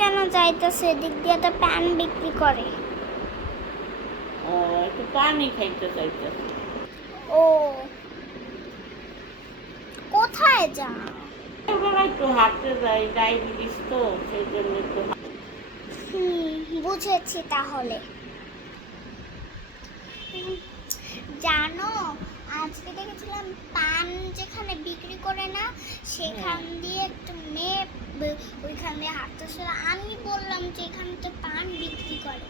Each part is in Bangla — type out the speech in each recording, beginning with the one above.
কেন যাইতেছে? এদিক দিয়ে তো প্যান বিক্রি করে। ও একটু পানি খাইতে চাইতেছে। ও। কোথায় যা? এবার একটু হাঁটতে যাই ডায়াবেটিস তো সেই জন্য একটু বুঝেছি তাহলে। জানো আজকে দেখেছিলাম পান যেখানে বিক্রি সেখান দিয়ে একটা মেয়ে ওইখান দিয়ে হাঁটতেছিল। আমি বললাম যে এখানে তো পান বিক্রি করে।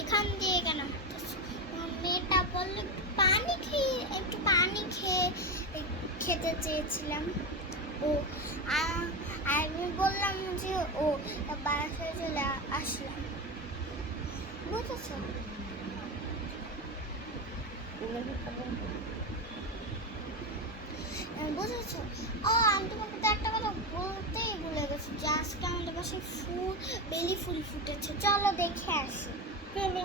এখান দিয়ে কেন হাঁটতেছে? মেয়েটা বলল একটু পানি খেয়ে একটু পানি খেয়ে খেতে চেয়েছিলাম। ও আমি বললাম যে ও বাসায় চলে আসলাম। বুঝেছ? বুঝেছ? ও আমি তোমাকে তো একটা কথা বলতেই ভুলে গেছি যে আজকে আমাদের বাসায় ফুল বেলি ফুল ফুটেছে। চলো দেখে আসি। চলো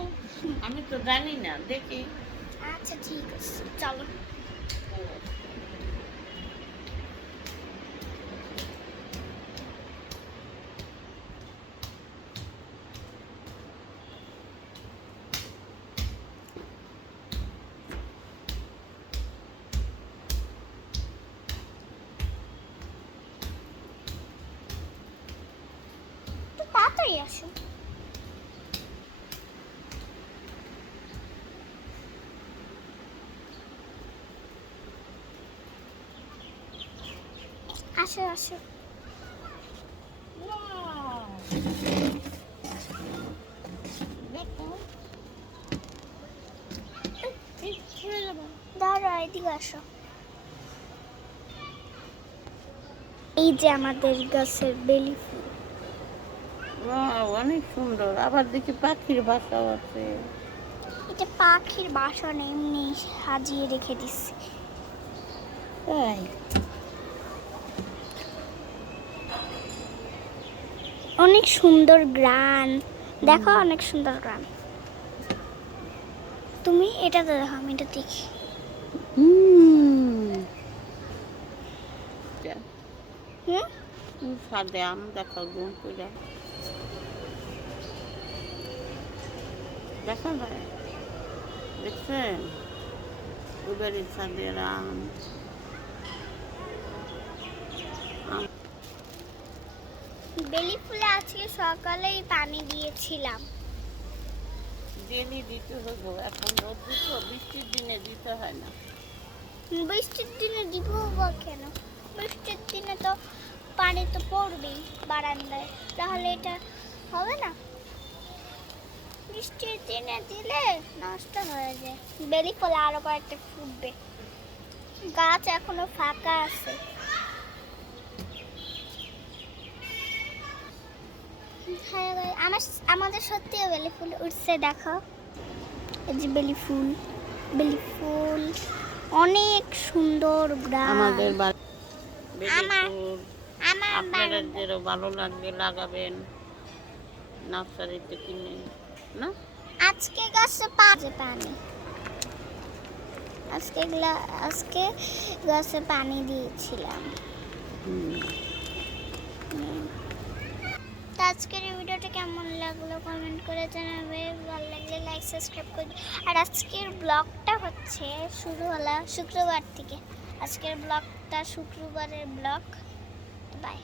আমি তো জানি না দেখি। আচ্ছা ঠিক আছে। চলো। তাড়াতাড়ি আসো আসো আসো দাঁড়া এদিকে আসো এই যে আমাদের গাছের বেলি অনেক সুন্দর। আবার দেখি পাখির বাসাও আছে। এটা পাখির বাসন এমনি সাজিয়ে রেখে দিচ্ছি তাই? অনেক সুন্দর গ্রান। দেখো অনেক সুন্দর গ্রান। তুমি এটা তো দেখো আমি এটা দেখি। হুম। হুম? সাদে আম দেখা গুম করে দেখা যায় দেখছেন উবের সাদের আম আম বেলি ফুলে আজকে সকালেই পানি দিয়েছিলাম। ডেলি দিতে হইব। এখন রোদ দিত বৃষ্টির দিনে দিতে হয় না। বৃষ্টির দিনে দিব বা কেন? বৃষ্টির দিনে তো পানি তো পড়বেই বারান্দায়। তাহলে এটা হবে না? বৃষ্টির দিনে দিলে নষ্ট হয়ে যায়। বেলি ফলে আরও কয়েকটা ফুটবে। গাছ এখনও ফাঁকা আছে। হ্যাঁ আমার আমাদের সত্যিও বেলি ফুল উঠছে দেখো। এই যে বেলি ফুল বেলি ফুল অনেক সুন্দর গ্রাম আমাদের আমার- আমার আপনারা ভালো লাগবে লাগাবেন। নার্সারিতে কিনে। না? আজকে গাছে পাঁচে পানি। আজকে আজকে গাছে পানি দিয়েছিলাম। তো আজকের ভিডিওটা কেমন লাগল কমেন্ট করে জানাবে। ভালো লাগলে লাইক সাবস্ক্রাইব করে দিও। আর আজকের ব্লগটা হচ্ছে শুরু হলো শুক্রবার থেকে। আজকের ব্লগটা শুক্রবারের ব্লগ। বাই